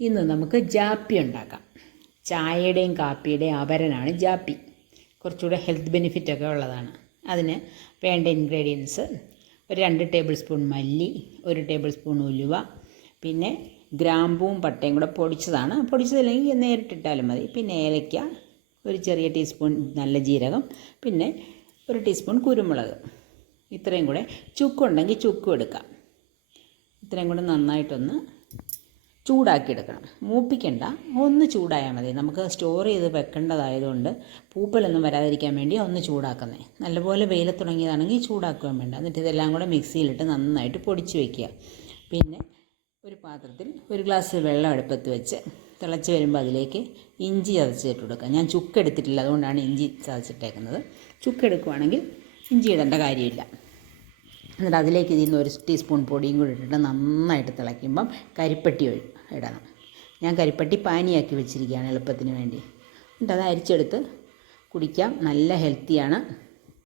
ഇന്ന് നമുക്ക് ജാപ്പി ഉണ്ടാക്കാം. ചായയുടെയും കാപ്പിയുടെയും അപരനാണ് ജാപ്പി. കുറച്ചുകൂടെ ഹെൽത്ത് ബെനിഫിറ്റ് ഒക്കെ ഉള്ളതാണ്. അതിന് വേണ്ട ഇൻഗ്രീഡിയൻസ് ഒരു രണ്ട് ടേബിൾ സ്പൂൺ മല്ലി ഒരു ടേബിൾ സ്പൂൺ ഉലുവ പിന്നെ ഗ്രാമ്പൂവും പട്ടയും കൂടെ പൊടിച്ചതാണ്. പൊടിച്ചതില്ലെങ്കിൽ നേരിട്ടിട്ടാലും മതി. പിന്നെ ഏലയ്ക്ക ഒരു ചെറിയ ടീസ്പൂൺ നല്ല ജീരകം പിന്നെ ഒരു ടീസ്പൂൺ കുരുമുളക്. ഇത്രയും കൂടെ ചുക്കുണ്ടെങ്കിൽ ചുക്കും എടുക്കാം. ഇത്രയും കൂടെ നന്നായിട്ടൊന്ന് ചൂടാക്കി എടുക്കണം മൂപ്പിക്കണ്ട. ഒന്ന് ചൂടായാൽ മതി. നമുക്ക് സ്റ്റോർ ചെയ്ത് വെക്കേണ്ടതായതുകൊണ്ട് പൂപ്പലൊന്നും വരാതിരിക്കാൻ വേണ്ടി ഒന്ന് ചൂടാക്കുന്നത് നല്ലപോലെ വെയിലത്തുണങ്ങിയതാണെങ്കിൽ ചൂടാക്കുകയും വേണ്ട. എന്നിട്ട് ഇതെല്ലാം കൂടെ മിക്സിയിലിട്ട് നന്നായിട്ട് പൊടിച്ച് വയ്ക്കുക പിന്നെ ഒരു പാത്രത്തിൽ ഒരു ഗ്ലാസ് വെള്ളം അടുപ്പത്ത് വെച്ച് തിളച്ച് വരുമ്പോൾ അതിലേക്ക് ഇഞ്ചി ചതച്ചിട്ട് കൊടുക്കുക. ഞാൻ ചുക്ക് എടുത്തിട്ടില്ല അതുകൊണ്ടാണ് ഇഞ്ചി ചതച്ചിട്ടേക്കുന്നത്. ചുക്ക് എടുക്കുവാണെങ്കിൽ ഇഞ്ചി ഇടേണ്ട കാര്യമില്ല. എന്നിട്ട് അതിലേക്ക് ഇതിൽ നിന്ന് ഒരു ടീസ്പൂൺ പൊടിയും കൂടി ഇട്ടിട്ട് നന്നായിട്ട് തിളയ്ക്കുമ്പം കരിപ്പട്ടി ഇടണം. ഞാൻ കരിപ്പട്ടി പാനിയാക്കി വെച്ചിരിക്കുകയാണ് എളുപ്പത്തിന് വേണ്ടി. എന്നിട്ട് അത് അരിച്ചെടുത്ത് കുടിക്കാം. നല്ല ഹെൽത്തിയാണ്.